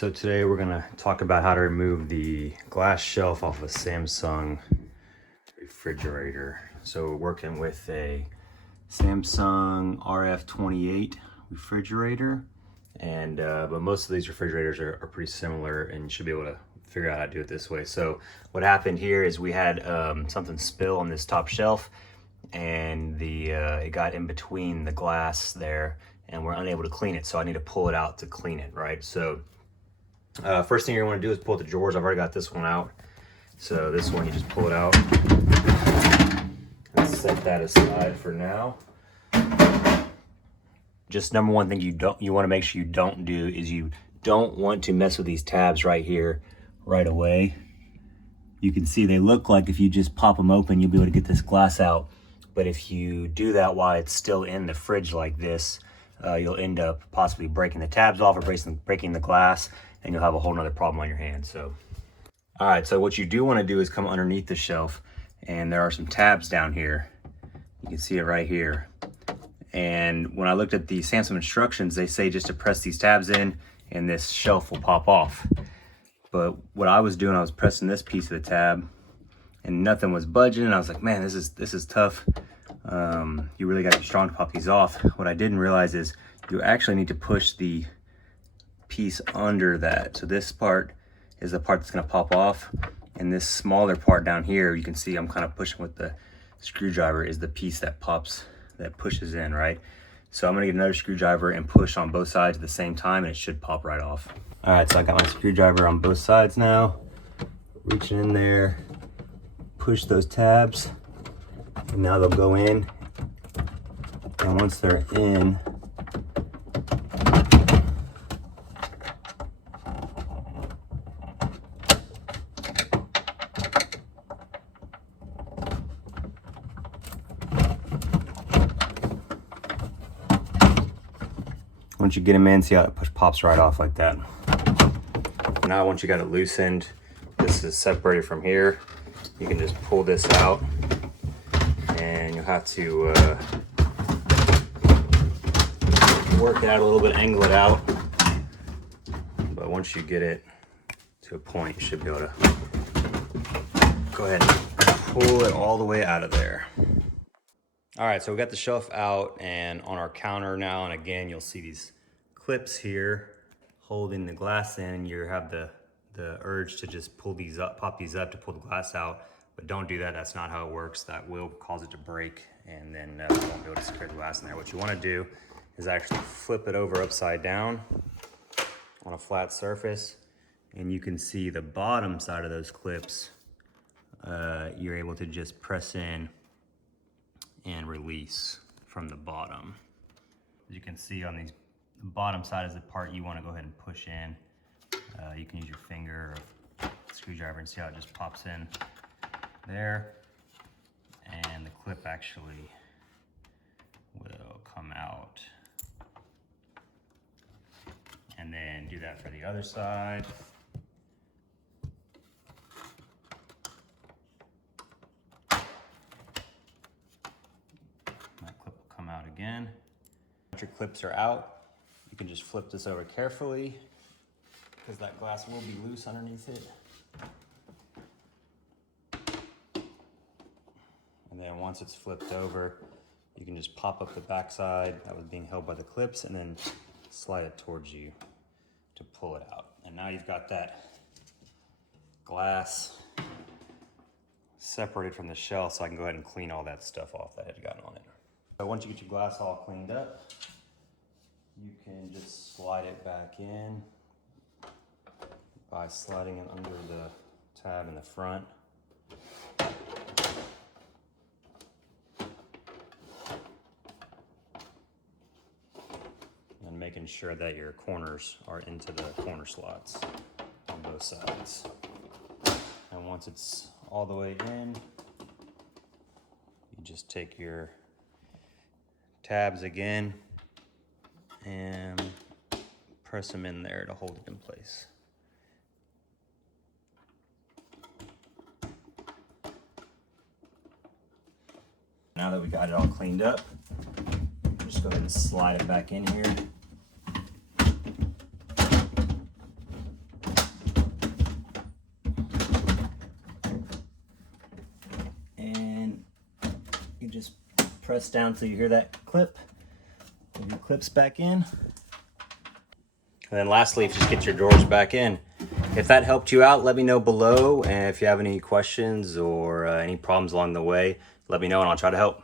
So today we're gonna talk about how to remove the glass shelf off a Samsung refrigerator. So we're working with a Samsung RF28 refrigerator, and but most of these refrigerators are pretty similar, and you should be able to figure out how to do it this way. So what happened here is we had something spill on this top shelf, and it got in between the glass there, and we're unable to clean it. So I need to pull it out to clean it, right? So first thing you want to do is pull the drawers. I've already got this one out. So this one, you just pull it out and set that aside for now. Just number one thing you want to make sure you don't do is you don't want to mess with these tabs right here right away. You can see they look like if you just pop them open, you'll be able to get this glass out. But if you do that while it's still in the fridge like this, you'll end up possibly breaking the tabs off or breaking the glass, and you'll have a whole nother problem on your hands. So, all right, so what you do want to do is come underneath the shelf, and there are some tabs down here. You can see it right here. And when I looked at the Samsung instructions, they say just to press these tabs in and this shelf will pop off. But what I was doing, I was pressing this piece of the tab and nothing was budging. And I was like, man, this is tough. You really got to be strong to pop these off. What I didn't realize is you actually need to push the piece under that. So this part is the part that's going to pop off, and this smaller part down here, you can see I'm kind of pushing with the screwdriver, is the piece that pushes in, right? So I'm going to get another screwdriver and push on both sides at the same time, and it should pop right off. All right, so I got my screwdriver on both sides now. Reaching in there, push those tabs, and now they'll go in. And once they're in, once you get them in, see how it pops right off like that. Now once you got it loosened, this is separated from here. You can just pull this out, and you'll have to work it out a little bit, angle it out. But once you get it to a point, you should be able to go ahead and pull it all the way out of there. All right, so we got the shelf out and on our counter now, and again, you'll see these clips here holding the glass in. You have the urge to just pull these up, pop these up to pull the glass out, but don't do that. That's not how it works. That will cause it to break, and then you won't be able to secure the glass in there. What you want to do is actually flip it over upside down on a flat surface, and you can see the bottom side of those clips. You're able to just press in and release from the bottom. As you can see on the bottom side is the part you want to go ahead and push in. You can use your finger or screwdriver and see how it just pops in there. And the clip actually will come out. And then do that for the other side. That clip will come out again. Once your clips are out, you can just flip this over carefully, because that glass will be loose underneath it. And then once it's flipped over, you can just pop up the back side that was being held by the clips and then slide it towards you to pull it out. And now you've got that glass separated from the shelf, so I can go ahead and clean all that stuff off that had gotten on it. So once you get your glass all cleaned up, you can just slide it back in by sliding it under the tab in the front. And making sure that your corners are into the corner slots on both sides. And once it's all the way in, you just take your tabs again and press them in there to hold it in place. Now that we got it all cleaned up, just go ahead and slide it back in here. just press down so you hear that clip. Put your clips back in. And then lastly, just get your drawers back in. If that helped you out, let me know below. And if you have any questions or any problems along the way, let me know and I'll try to help.